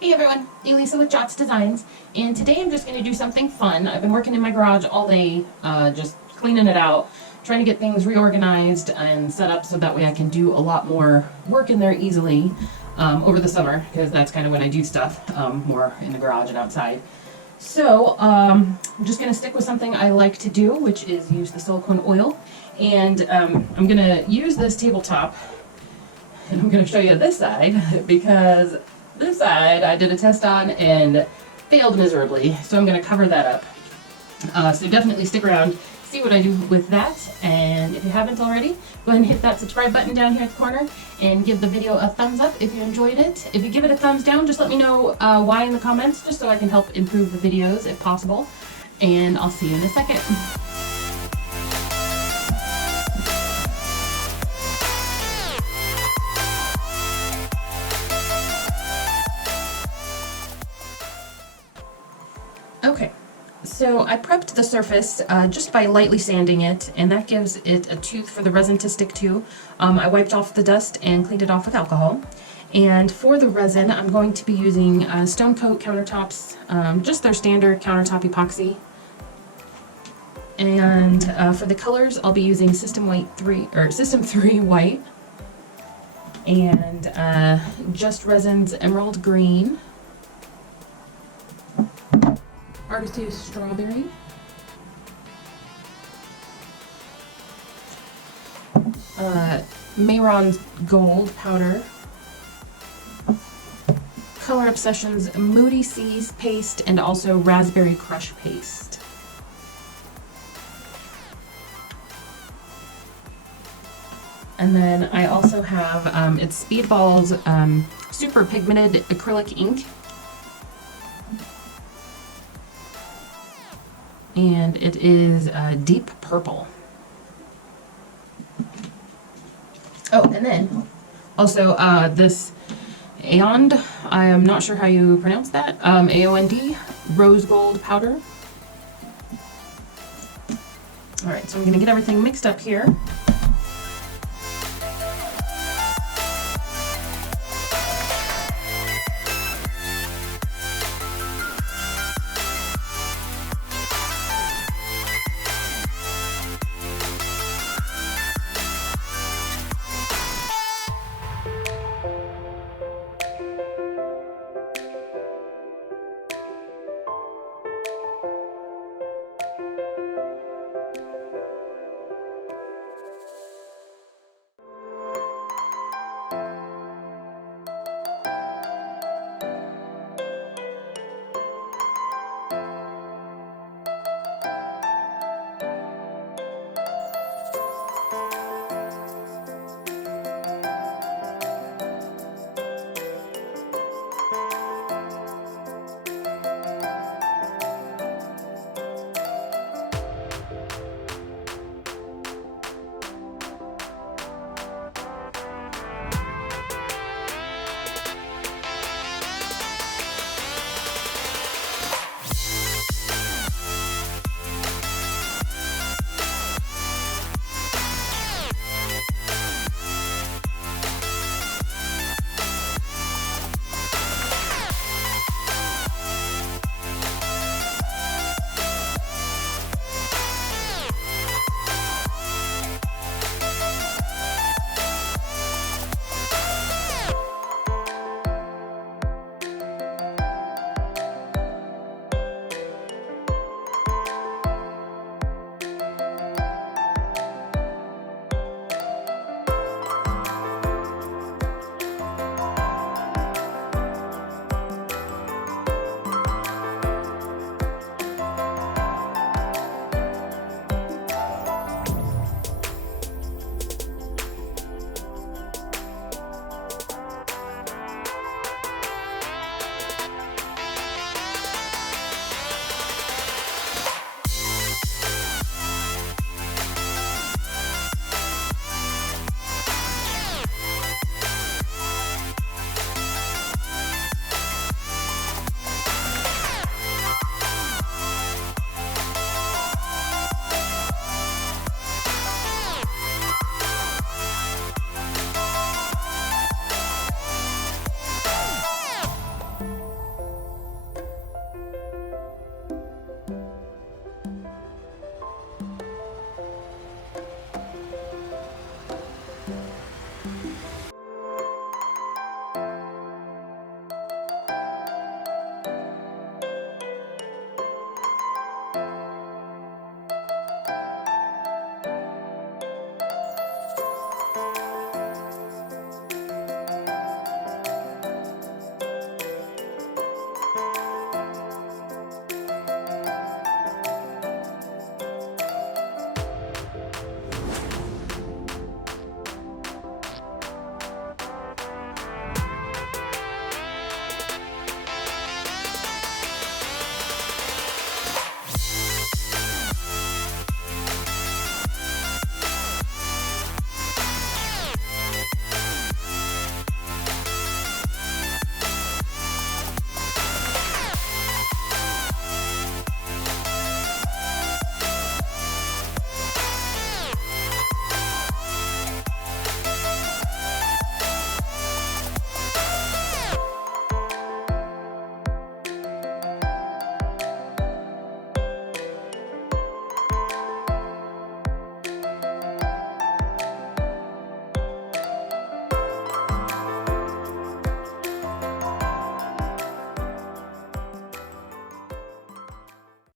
Hey everyone, Elisa with Jots Designs, and today I'm just going to do something fun. I've been working in my garage all day, just cleaning it out, trying to get things reorganized and set up so that way I can do a lot more work in there easily over the summer, because that's kind of when I do stuff, more in the garage and outside. So I'm just going to stick with something I like to do, which is use the silicone oil, and I'm going to use this tabletop, and I'm going to show you this side, because this side I did a test on and failed miserably, so I'm going to cover that up. So definitely stick around, see what I do with that, and if you haven't already, go ahead and hit that subscribe button down here at the corner and give the video a thumbs up if you enjoyed it. If you give it a thumbs down, just let me know why in the comments, just so I can help improve the videos if possible, and I'll see you in a second. Okay, so I prepped the surface just by lightly sanding it, and that gives it a tooth for the resin to stick to. I wiped off the dust and cleaned it off with alcohol. And for the resin, I'm going to be using Stonecoat Countertops, just their standard countertop epoxy. And for the colors, I'll be using System 3 White, and Just Resin's Emerald Green, Artist's Strawberry, Mayron's Gold Powder, Color Obsession's Moody Seas Paste, and also Raspberry Crush Paste. And then I also have it's Speedball's Super Pigmented Acrylic Ink. And it is deep purple. Oh, and then also this Aond, I am not sure how you pronounce that, Aond Rose Gold Powder. Alright, so I'm going to get everything mixed up here.